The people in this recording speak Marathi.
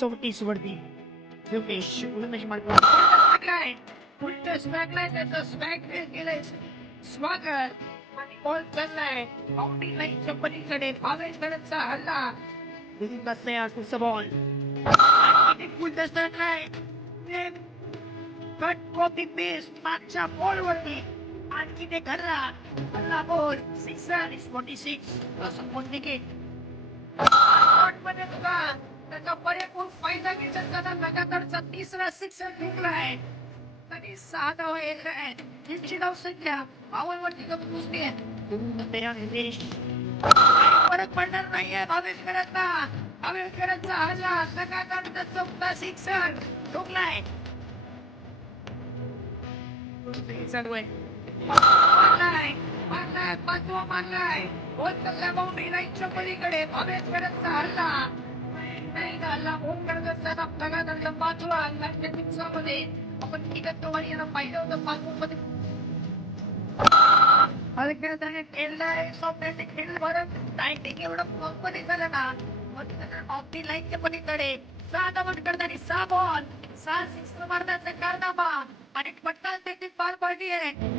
34 वरती योगेश उलमेश मार्ग उलट स्मॅकलाय त्याचं स्मॅक केलंय स्वागत आणि बॉल चाललाय बाउंड्री लाईनच्या पलीकडे बावेशकरांचा हल्ला बसले असं बॉल गुलदस्ता नाही कट कॉपी पेस्ट मागच्या बॉलवरती आणखी ते घरला बॉल 6 रन 46 असं कोण विकेट मध्ये तुला त्याचा परिपूर्ण फायदा घेतला जाता लगातारचा तिसरा सिक्सर जिंकलाय आणि 6 धावा येत आहेत त्यांची धावसंख्या 52 वरती कमी पोहोचली फरक पडणार नाहीये भावेशकरांचा हल्ला लगातारचा चौथा सिक्सर ठोकलाय चालू आहे मारलाय पाचवा मारलाय बाउंड्री लाईनच्या पलीकडे भावेशकरांचा हल्ला हल्ला होऊन करत असताना लगातारचा पाचवा हल्ला दिवसामध्ये आपण किरण तोवार यांना पाहिलं होतं पाचमध्ये खेळलाय सॉफ्टवेअरने खेळ भरत टायटिंग एवढं कंपनी झालं ना ऑफ दी लाईनच्या पलीकडे 6 धावा करताना 6 बॉल 6 सिक्स मारण्याचा कारनामा आणि पटकन देखील पार पाडली आहे